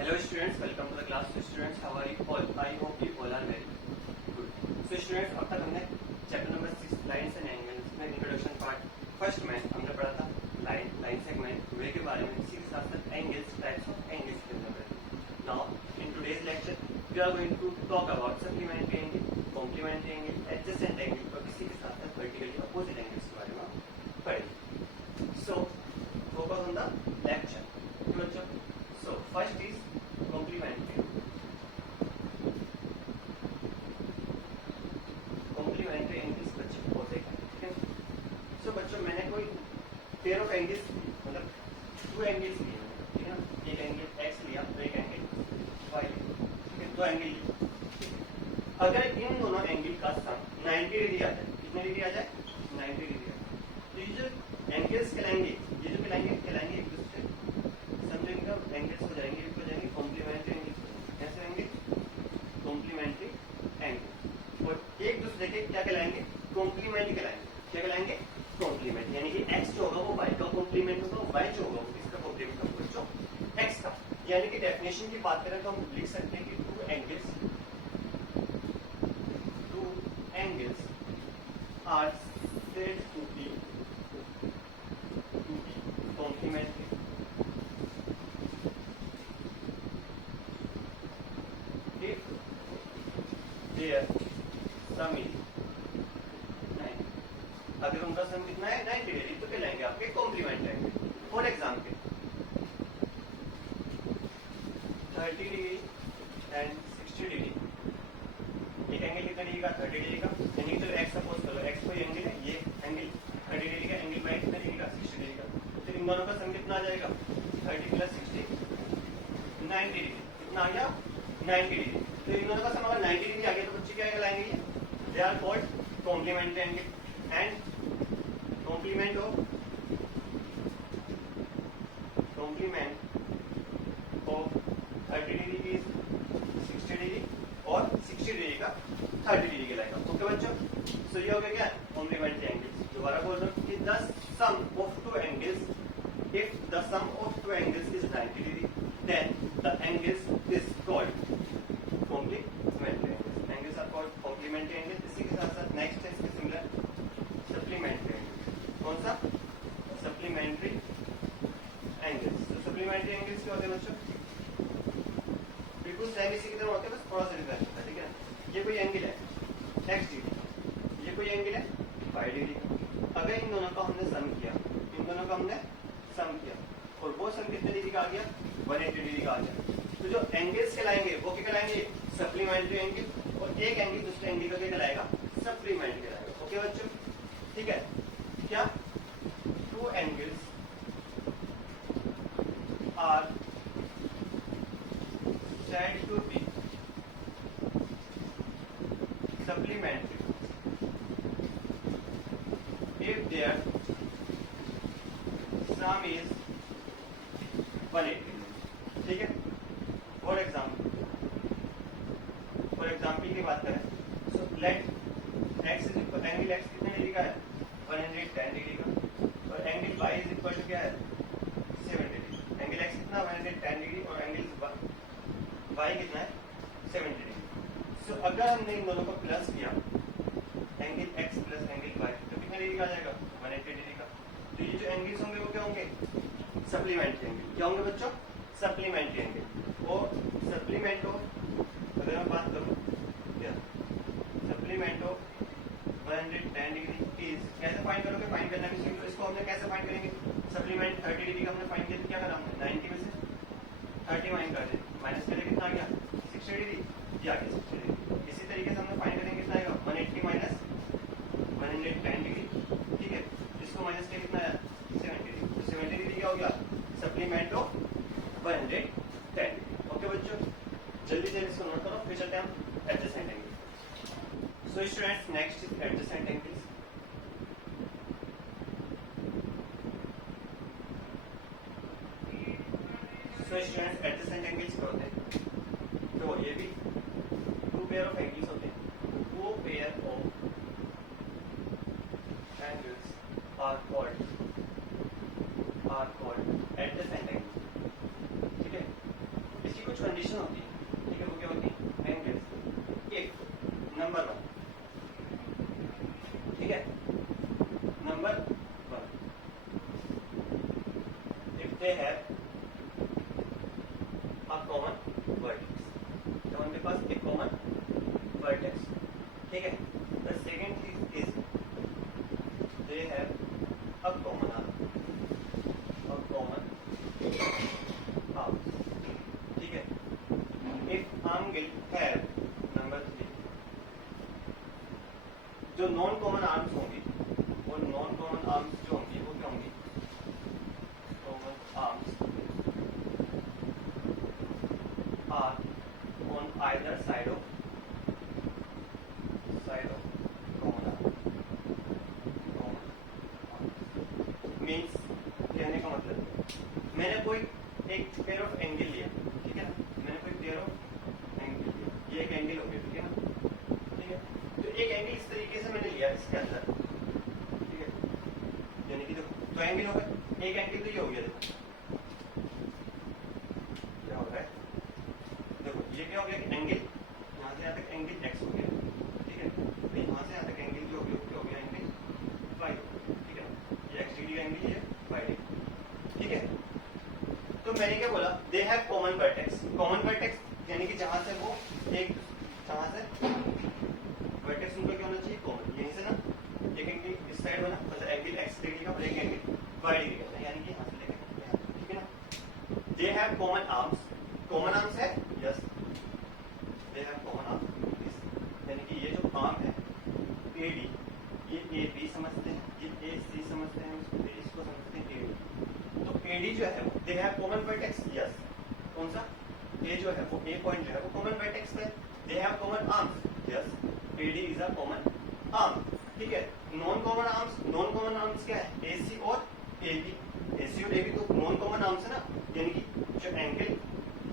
Hello students, welcome to the class. So students, how are you all? I hope you all are very good. So students, अब तक हमने chapter number 6 lines and angles में introduction part first में हमने पढ़ा था line segment वे के बारे में, इसी के साथ साथ एंगल्स, टाइप्स ऑफ एंगल्स के बारे में. Now in today's lecture we are going to talk about supplementary angle, complementary angle, adjacent angle और इसी के साथ साथ वर्टिकली अपोजिट एंगल्स के बारे में पढ़ेंगे. So focus on the lecture. बच्चों, so first is complementary. Complementary angles बच्चों होते हैं, ठीक है. So बच्चों, मैंने कोई पेयर ऑफ एंगल्स मतलब 2 एंगल्स लिए, ठीक है ना. एक एंगल x लिया तो एक एंगल y लिया, ठीक है. 2 एंगल लिए. अगर इन दोनों एंगल का सम 90 डिग्री आ जाए, कितने डिग्री आ जाए? 90 डिग्री. तो ये जो एंगल्स कहलाएंगे, ये जो कहलाएंगे एक दूसरे समझेंगे, एंगल्स हो जाएंगे कॉम्प्लीमेंट्री एंगल्स. कैसे होंगे? Complementary angle. और एक दूसरे के क्या कहलाएंगे? कॉम्प्लीमेंट कहलाएंगे. क्या कहलाएंगे? कॉम्प्लीमेंट. यानी कि x जो होगा वो y का कॉम्प्लीमेंट होगा, y जो होगा वो किसका कॉम्प्लीमेंट होगा? जो x का. यानी कि डेफिनेशन की बात करें तो हम लिख सकते हैं कि two angles are said to be complementary. If their sum is 9, अगर उनका सम कितना है 90 डिग्री, तो कहलाएंगे आपके complement angle. For example 30 degree and 60 degree. एक एंगल कितना डिग्री का? 30 डिग्री का. यानी तो x सपोज करो, x कोई एंगल है, ये एंगल 30 डिग्री का, एंगल y कितना डिग्री का? 60 डिग्री का. तो इन दोनों का सम कितना आ जाएगा? 30 प्लस 60 90 डिग्री. कितना आ गया? 90 डिग्री. तो इन दोनों का सम अगर 90 डिग्री आ गया तो बच्चे क्या कहलाएंगे? They are called complementary angle. And complement of 30 degree is 60 degree और 60 डिग्री का 30 डिग्री कहलाएगा. ओके बच्चों, सो ये हो गया क्या? Complementary angles. दोबारा बोल रहा हूँ कि the sum of two angles, if the sum of two angles is 90 degree, then the angles is called complementary angles. Angles are called complementary angles. इसी के साथ साथ नेक्स्ट है इसके सिमिलर सप्लीमेंट्री एंगल. कौन सा? Supplementary angles. तो supplementary angles क्या होते हैं बच्चों? बिल्कुल सेम इसी की तरह होते हैं, बस थोड़ा सा डिफरेंस होता है, ठीक है. ये कोई एंगल है x डिग्री, ये कोई एंगल है y डिग्री का. अगर इन दोनों का हमने सम किया, इन दोनों का हमने सम किया और वो सम कितने डिग्री का आ गया? 180 डिग्री का आ गया. तो जो एंगल्स कहलाएंगे वो क्या कहलाएंगे? Supplementary angle. और एक एंगल दूसरे एंगल का क्या कहलाएगा? सप्लीमेंट कहलाएगा. ओके बच्चों, ठीक है. क्या? Two angles are said to be supplementary if their sum is 180. ठीक है. फॉर एग्जाम्पल की बात करें, so let x is equal, angle x कितने डिग्री का है? 110 डिग्री का. और angle y is equal to क्या है? 70 डिग्री. एंगल x कितना? 110 डिग्री और एंगल y कितना है? 70 डिग्री. सो अगर हमने इन दोनों को प्लस किया, angle x plus angle y, तो कितने डिग्री का आ जाएगा? 180 डिग्री का. तो ये जो एंगल्स होंगे वो क्या होंगे? Supplementary angle. क्या होंगे बच्चों? Supplementary angle. और सप्लीमेंट ऑफ, अगर मैं बात करूं क्या, सप्लीमेंट ऑफ 110 डिग्री इज, कैसे फाइंड करोगे? फाइंड करना भी सिंपल. इसको हमने कैसे फाइंड करेंगे? सप्लीमेंट 30 डिग्री का हमने फाइंड किया तो क्या करा हमने? 90 में से 30 माइनस कर दें, माइनस करें कितना आ गया? 60 डिग्री. ये आ गया 60 डिग्री. इसी तरीके से हमने फाइंड करेंगे कितना आएगा? 180 माइनस 110 डिग्री. ठीक है. इसको माइनस किया कितना आया? 70 डिग्री. तो 70 डिग्री क्या हो गया? Supplement of 110 degree. ओके बच्चों, जल्दी जल्दी इसको नोट करो, फिर चलते हैं हम adjacent angle. So students, next is adjacent angles. So students, adjacent angles क्या होते हैं? तो ये भी टू पेयर ऑफ एंगल्स होते हैं. Two pair of angles are called adjacent angle. ठीक है. इसकी कुछ कंडीशन होती है, ठीक है, वो क्या होती है, एंगल्स। इफ नंबर 1, ठीक है, number 1, if they have a common vertex, तो उनके पास एक कॉमन वर्टेक्स, ठीक है। द सेकंड चीज is they have a common arm, a common arm, ठीक है। इफ एंगल हैव नंबर 3, जो नॉन कॉमन आर्म्स होंगी, वो नॉन कॉमन आर्म्स जो होंगी वो क्या होंगी, common arms are on either side of common arm, common means, कहने का मतलब, मैंने कोई एक पेयर ऑफ एंगल लिया, ठीक है ना, मैंने कोई पेयर ऑफ एंगल लिया, ये एक एंगल हो गया, ठीक है ना, ठीक है। तो एक एंगल इस तरीके से मैंने लिया इसके अंदर, ठीक है, यानी कि देखो दो एंगल हो गए, एक एंगल तो ये हो गया, देखो क्या हो रहा है, देखो ये क्या हो गया कि एंगल यहाँ से यहाँ तक एंगल एक्स हो गया, ठीक है, तो यहाँ से यहाँ तक एंगल जो हो गया एंगल वाई, ठीक है ना, ये एक्स डिग्री का एंगल, ये वाई डिग्री, ठीक है। तो मैंने क्या बोला, दे have common vertex, common vertex यानी कि जहां से वो एक, जहां से वर्टेक्स उनका क्या होना चाहिए, कॉमन, यहीं से ना एक एंगल इस साइड बना, मतलब एंगल एक्स डिग्री का और एक एंगल वाई डिग्री का, यानी कि यहां से लेकर यहाँ, ठीक है ना। They have common arms, common arms है, yes, they have common arms, यानी कि ये जो आर्म है एडी, ये ए बी समझते हैं, ये ए सी समझते हैं, इसको समझते हैं एडी। तो एडी जो है वो दे हैव कॉमन वर्टेक्स, यस, कौन सा, ए जो है वो ए पॉइंट जो है वो कॉमन वर्टेक्स है। They have common arms, yes, AD is a common arm, ठीक है। Non common arms, non common arms क्या है, एसी और एबी, एसी और एबी तो नॉन कॉमन आर्म्स है ना, यानी कि जो एंगल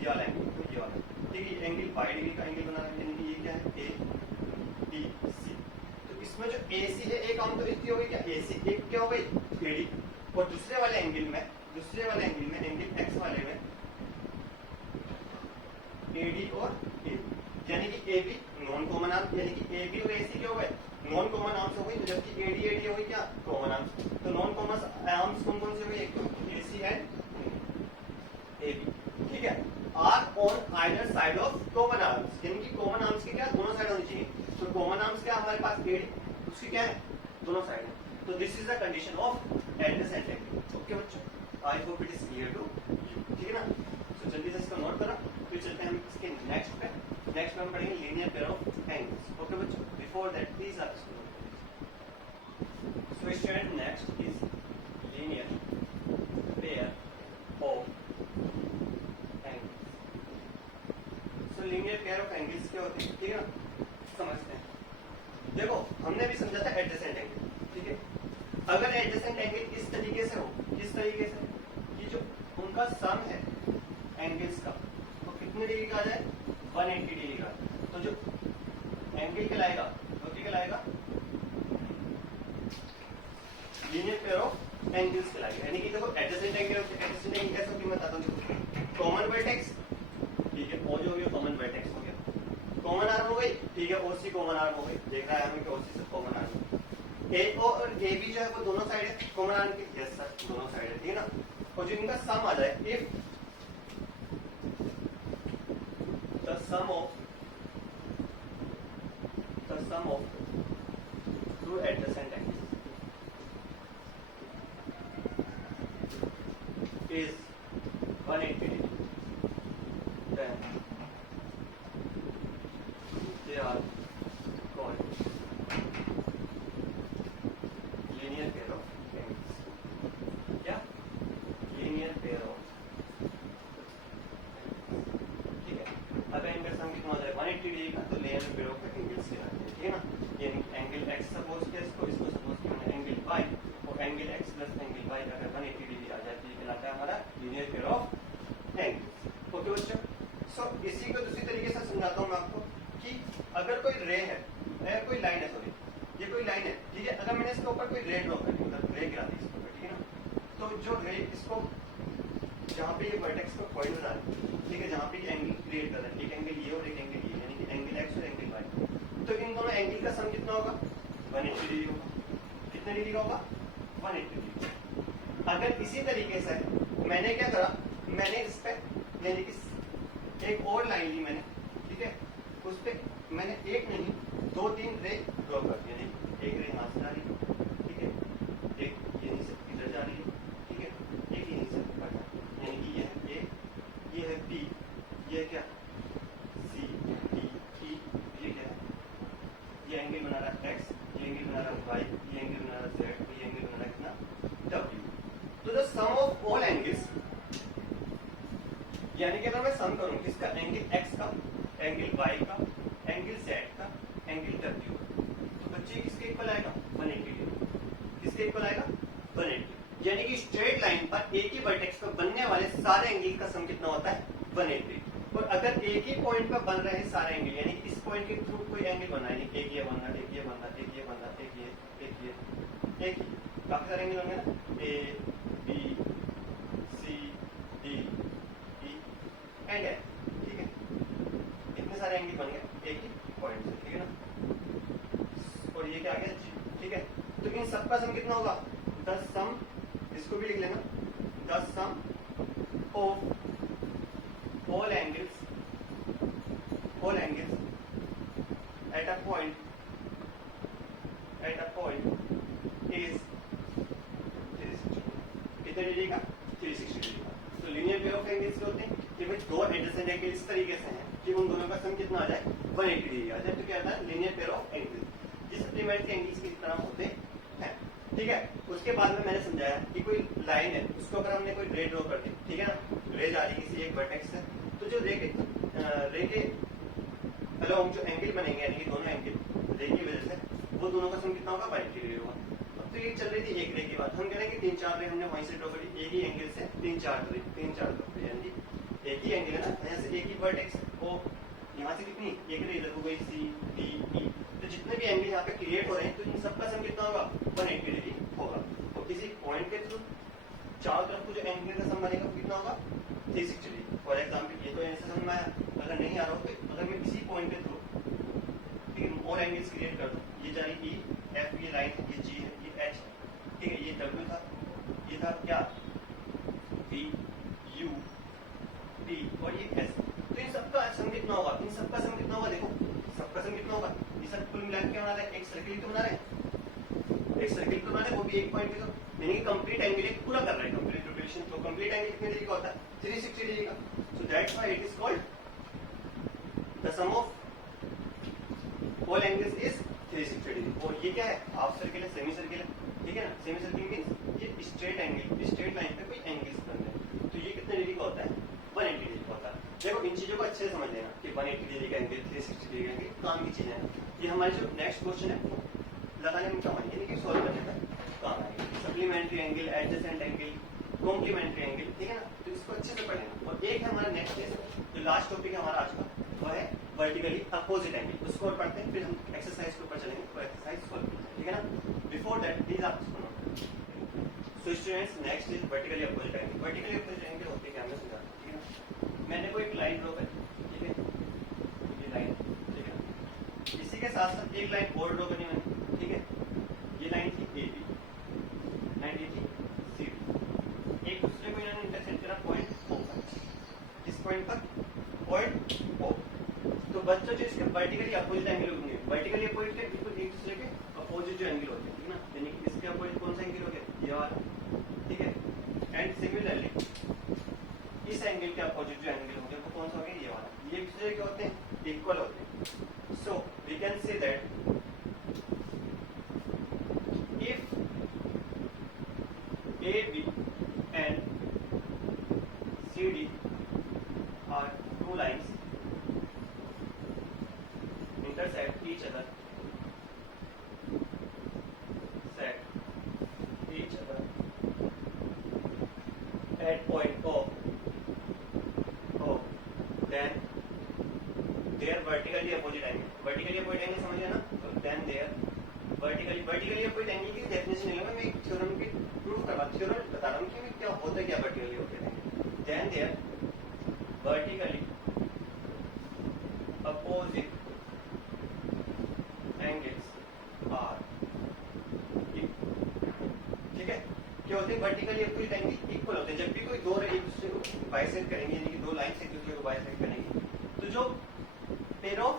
ये वाला एंगल, तो ये वाला, ठीक है, एंगल वाई डिग्री का एंगल बना रहा है, यानी कि ये क्या है, ए बी सी। तो इसमें जो एसी है एक आर्म तो इतनी हो गई, क्या एसी, एक क्या हो गई एडी, और दूसरे वाले एंगल में एंगल एक्स वाले में एडी और ए, यानी कि A B non common arm, यानी कि ए बी और एसी क्या हो गए, नॉन कॉमन आर्म्स हो गई, जबकि एडी एडी हो गई क्या, कॉमन आर्म्स। तो नॉन कॉमन आर्म्स कौन कौन से हो गए, एक तो एसी एंड ए बी, ठीक है। Are on either side of common arms, यानी कि कॉमन आर्म्स की क्या दोनों साइड होनी चाहिए, तो कॉमन आर्म्स क्या हमारे पास एडी, उसकी क्या है, दोनों साइड है। तो this is the condition of adjacent angle, okay बच्चों, I hope it is clear to you, ठीक है ना। तो जल्दी से इसको नोट करो, फिर चलते हैं हम इसके नेक्स्ट पे हम पढ़ेंगे linear pair of angles, okay बच्चों। बिफोर दैट प्लीज आप इसको नोट करिए। So student next is linear pair of angles. So linear pair of angles क्या होते हैं, ठीक है ना, समझते हैं। देखो हमने भी समझा था एडजेसेंट एंगल, ठीक है। अगर एडजेसेंट एंगल इस तरीके से हो, किस तरीके से, कि जो उनका सम है एंगल्स का तो कितने डिग्री का आ जाए, 180 डिग्री का, तो जो एंगल कहलाएगा वो क्या कहलाएगा, लीनियर पेयर ऑफ एंगल्स कहलाएगा। यानी कि देखो एडजेसेंट एंगल कैसे होती है मैं बताता हूँ। कॉमन वर्टेक्स, ठीक है, ओ जो हो गया कॉमन वर्टेक्स हो गया, कॉमन आर्म हो गई, ठीक है, ओसी कॉमन आर्म हो गई, देख रहा है हमें कि ओसी से कॉमन आर्म, ए और ए बी जो है वो दोनों साइड है कॉमन आर्म की, यस सर दोनों साइड है, ठीक है ना। और जो इनका सम आ जाए, if the sum of two adjacent angles is 180 degree, then they are called linear pair of angles. क्या linear pair of ठीक है। अब एंगल सम कितना हो जाए 180 डिग्री का, तो linear pair of angles कहलाते हैं, ठीक है ना। यानी एंगल x सपोज किया, इसको सपोज किया एंगल y, और angle x plus angle y अगर 180 डिग्री आ जाए तो ये कहलाता है हमारा linear pair of angles, okay बच्चों। सो इसी को दूसरी तरीके से समझाता हूँ मैं आपको कि अगर कोई रे है, कोई लाइन है, सॉरी ये कोई लाइन है, ठीक है, अगर मैंने इसके ऊपर कोई रे ड्रॉ कर दी, मतलब रे गिरा दी इसके ऊपर, ठीक है ना, तो जो रे इसको जहाँ पे ये वर्टेक्स को पॉइंट बना रही है, ठीक है, जहाँ पे क्रिएट कर रहा है, एक एंगल ये और एक एंगल ये, यानी कि एंगल एक्स और एंगल वाई। तो इन दोनों एंगल का सम कितना होगा? 180 डिग्री होगा। कितने डिग्री का होगा? 180 डिग्री। अगर इसी तरीके से मैंने क्या करा, मैंने इस पे यानी कि एक और लाइन ली मैंने, ठीक है, उस पे मैंने एक नहीं 2-3 रे ड्रॉ कर दी, यानी एक रे यहाँ से जा रही है, ठीक है, एक यहीं से इधर जा रही है, ठीक है, एक यहीं से ऊपर जा रही है, यानी कि ये है ए, ये है बी, ये क्या सी डी ई, ये क्या है, ये एंगल बना रहा है एक्स, ये एंगल बना रहा है वाई, ये एंगल बना रहा है जेड, ये एंगल बना रहा है कितना डब्ल्यू। तो the sum of all angles, यानी कि अगर मैं सम करूं किसका, एंगल एक्स का, एंगल वाई का, एंगल जेड का, एंगल डब्ल्यू का, तो बच्चे किसके इक्वल आएगा? 180 डिग्री। किसके इक्वल आएगा? 180। यानी कि स्ट्रेट लाइन पर एक ही वर्टेक्स पर बनने वाले सारे एंगल का सम कितना होता है? 180। और अगर एक ही पॉइंट पर बन रहे सारे एंगल, यानी कि इस पॉइंट के थ्रू कोई एंगल बना है, एक ये बन रहा, एक ये बन रहा, एक ये बन रहा, एक ये, एक ये, काफी सारे एंगल होंगे ना, A B C D E and है, ठीक है, इतने सारे एंगल बन गए एक ही पॉइंट से, ठीक है ना, और ये क्या आ गया जी, ठीक है। तो इन सबका सम कितना होगा? द सम, इसको भी लिख लेना, the sum of all angles at a point is 360। कितने डिग्री का? 360 डिग्री का। तो लीनियर पेयर ऑफ एंगल्स होते हैं कि भाई दो एडजेसेंट एंगल इस तरीके से हैं कि उन दोनों का सम कितना आ जाए? 180 डिग्री आ जाए, तो क्या आता है? Linear pair of angles. ये सप्लीमेंट्री एंगल्स की तरह होते हैं, ठीक है। उसके बाद में मैंने समझाया कि कोई लाइन है, उसको अगर हमने कोई रे ड्रॉ कर दी, ठीक है ना, रे जा रही है किसी एक वर्टेक्स से, तो जो रे के अलोंग जो एंगल बनेंगे, यानी कि दोनों एंगल रे की वजह से, वो दोनों का सम कितना होगा? 180 डिग्री होगा। अब तो ये चल रही थी एक रे की बात, हम कह रहे हैं कि 3-4 रे हमने वहीं से ड्रॉ करी, एक ही एंगल से 3-4 रे, यानी एक ही एंगल है ना, यहाँ से एक ही वर्टेक्स, वो यहाँ से कितनी एक रे इधर हो गई, सी डी ई, तो जितने भी एंगल यहाँ पे क्रिएट हो रहे हैं, तो इन सबका सम कितना होगा? 180 डिग्री होगा। तो किसी पॉइंट के थ्रू चारों तरफ को जो एंगल का सम बनेगा वो कितना होगा? 360 डिग्री। फॉर एग्जाम्पल ये तो ऐसे समझ में आया, अगर नहीं आ रहा हो तो अगर मैं किसी पॉइंट के थ्रू और एंगल्स क्रिएट कर दूं, ये जा रही ई एफ, ये लाइन है, ये जी है, ये एच है, ठीक है, ये डब्ल्यू था, ये था क्या वी यू पी और ये एस, तो इन सबका सम कितना होगा? इन सबका सम कितना होगा? देखो सबका सम कितना होगा? ये सब कुल मिला के क्या बना रहा है? एक सर्किल तो बना रहे हैं, एक सर्किल तो बना रहे हैं, वो भी एक पॉइंट पे, तो यानी कि कंप्लीट एंगल एक पूरा कर रहा है, कंप्लीट रोटेशन। तो कंप्लीट एंगल कितने डिग्री का होता है? 360 डिग्री का। So that's why it is called the sum of all angles is 360 degree. और ये क्या है? हाफ सर्किल है, सेमी सर्किल है, ठीक है ना। सेमी सर्किल मींस ये स्ट्रेट एंगल, स्ट्रेट लाइन पे कोई एंगल्स बन रहे हैं, तो ये कितने डिग्री का होता है? 180 डिग्री का होता है। देखो इन चीजों को अच्छे से समझ लेना कि 180 डिग्री का एंगल, 360 डिग्री का एंगल काम की चीजें हैं। ये हमारे जो नेक्स्ट क्वेश्चन है लगाने में काम आएगी, यानी कि सॉल्व करने में काम आएगी। Supplementary angle, adjacent angle, complementary angle, ठीक है ना, तो इसको अच्छे से पढ़ेना। और एक है हमारा नेक्स्ट जो लास्ट टॉपिक है हमारा आज का, वह है वर्टिकली अपोजिट एंगल। उसको और पढ़ते हैं, फिर हम एक्सरसाइज के ऊपर चलेंगे, तो एक्सरसाइज सॉल्व करते हैं, ठीक है ना। बिफोर दैट प्लीज आप सुनो। So students, next is vertically opposite angle. Vertically opposite angle होते क्या, मैं समझाता हूं, ठीक है ना। मैंने कोई एक लाइन ड्रॉ करी, ठीक है, ये लाइन, ठीक है, इसी के साथ साथ एक लाइन और ड्रॉ करी मैंने, ठीक है, ये लाइन थी ए बी, लाइन ये थी सी डी, एक दूसरे को इन्होंने इंटरसेक्ट करा पॉइंट ओ पर, इस पॉइंट पर पॉइंट ओ। तो बच्चों जो इसके वर्टिकली अपोजिट एंगल होंगे, वर्टिकली अपोजिट के बिल्कुल एक दूसरे के अपोजिट जो एंगल होते हैं, ठीक है ना, यानी कि इसके अपोजिट कौन सा एंगल हो गया? ये वाला, ठीक है। एंड सिमिलरली इस एंगल के अपोजिट जो एंगल होंगे वो कौन सा हो गया? ये वाला। ये एक दूसरे के होते हैं, इक्वल होते हैं। So we can say that if A B and C D are two lines intersect each other at point O, then their vertically opposite angle, vertically opposite angle समझ गया ना, तो then their vertically opposite angle की definition नहीं है, मैं एक theorem की प्रूफ बता रहा हूँ कि क्या होता है, क्या vertically opposite angle, then their vertically opposite angles are equal. ठीक है, क्या होते हैं वर्टिकली अपोजिट एंगल इक्वल होते हैं। जब भी कोई दो एक दूसरे को बाइसेक्ट करेंगे, यानी कि दो लाइंस एक दूसरे को बाइसेक्ट करेंगे, तो जो pair of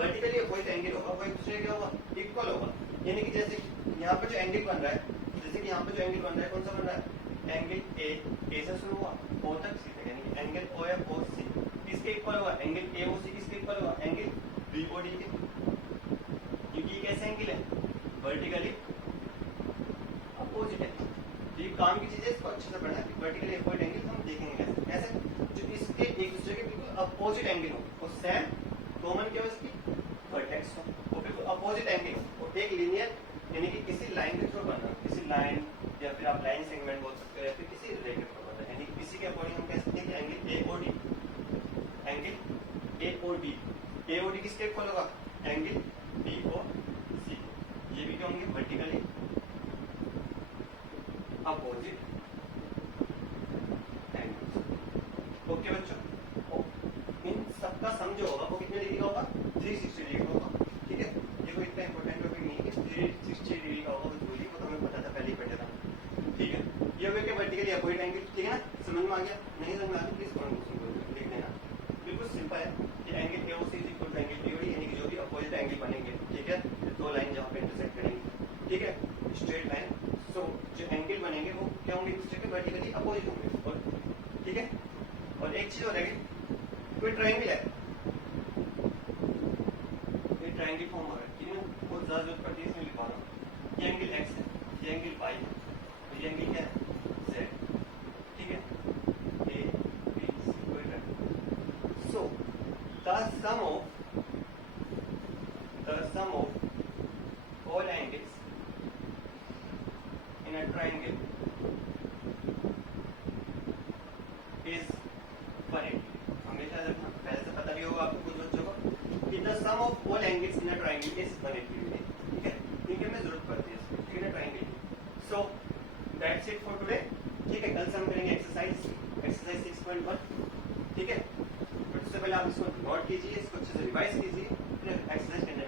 vertically opposite angle होगा वो एक दूसरे क्या होगा, इक्वल होगा। यानी कि जैसे यहाँ पे जो एंगल बन रहा है, जैसे कि यहाँ पे जो एंगल बन रहा है, कौन सा बन रहा है, एंगल ए से शुरू हुआ ओ तक सी तक, यानी कि एंगल ओ एफ ओ सी किसके इक्वल होगा, एंगल ए ओ सी किसके इक्वल होगा, एंगल बी ओ डी के। क्योंकि ये कैसे एंगल है, वर्टिकली अपोजिट है। तो ये काम की चीज है, इसको अच्छे से पढ़ना है। वर्टिकली अपोजिट एंगल हम देखेंगे कैसे, कैसे जो इसके एक दूसरे के बिल्कुल अपोजिट एंगल हो, और सेम कॉमन क्या हो इसकी, वर्टेक्स हो, वो बिल्कुल अपोजिट एंगल हो, और एक लीनियर यानी कि किसी लाइन के थ्रू बनना, किसी लाइन या फिर आप लाइन सेगमेंट बोल सकते हो, या फिर किसी रे के थ्रू बनना, यानी कि किसी के अकॉर्डिंग हम कह सकते हैं कि angle A O D, angle A O D, A O D किसके इक्वल होगा, एंगल बी ओ सी। ये भी क्या होंगे, वर्टिकली अपोजिट एंगल। ओके बच्चों, इन सबका सम जो होगा वो कितने डिग्री का होगा, 360 डिग्री का होगा। ठीक है, ये कोई इतना इंपॉर्टेंट टॉपिक नहीं है कि 360 डिग्री का होगा, वो तो हमें पता था, पहले ही पढ़ा था। ठीक है, ये हो गया कि वर्टिकली अपोजिट एंगल। ठीक है ना, समझ में आ गया, नहीं समझ में आ गया प्लीज कमेंट बॉक्स में लिख देना। बिल्कुल सिंपल है कि angle A O C is equal to angle B O D, यानी कि जो भी अपोजिट एंगल बनेंगे, ठीक है, दो लाइन जहाँ पे इंटरसेक्ट करेंगे, ठीक है, स्ट्रेट लाइन, सो जो एंगल बनेंगे वो क्या होंगे, एक दूसरे के वर्टिकली अपोजिट होंगे। और ठीक है, और एक चीज और रहेगी, कोई ट्रायंगल है, ये ट्रायंगल फॉर्म हो रहा है, ठीक है, बहुत ज्यादा जरूरत पड़ती है, इसमें लिखवा रहा हूँ। ये एंगल एक्स है, ये एंगल वाई है, और ये एंगल क्या है, जेड। ठीक है, ए बी सी, कोई triangle. So the sum of all angles in a triangle is 180। हमेशा रखना, पहले से पता भी होगा आपको कुछ बच्चों को कि the sum of all angles in a triangle is 180 degree. ठीक है, इनके में जरूरत पड़ती है इसकी, ठीक है ना, ट्रायंगल की। So that's it for today. ठीक है, कल से हम करेंगे एक्सरसाइज 6.1। ठीक है, बट उससे पहले आप इसको नोट कीजिए, इसको अच्छे से रिवाइज कीजिए, फिर एक्सरसाइज करने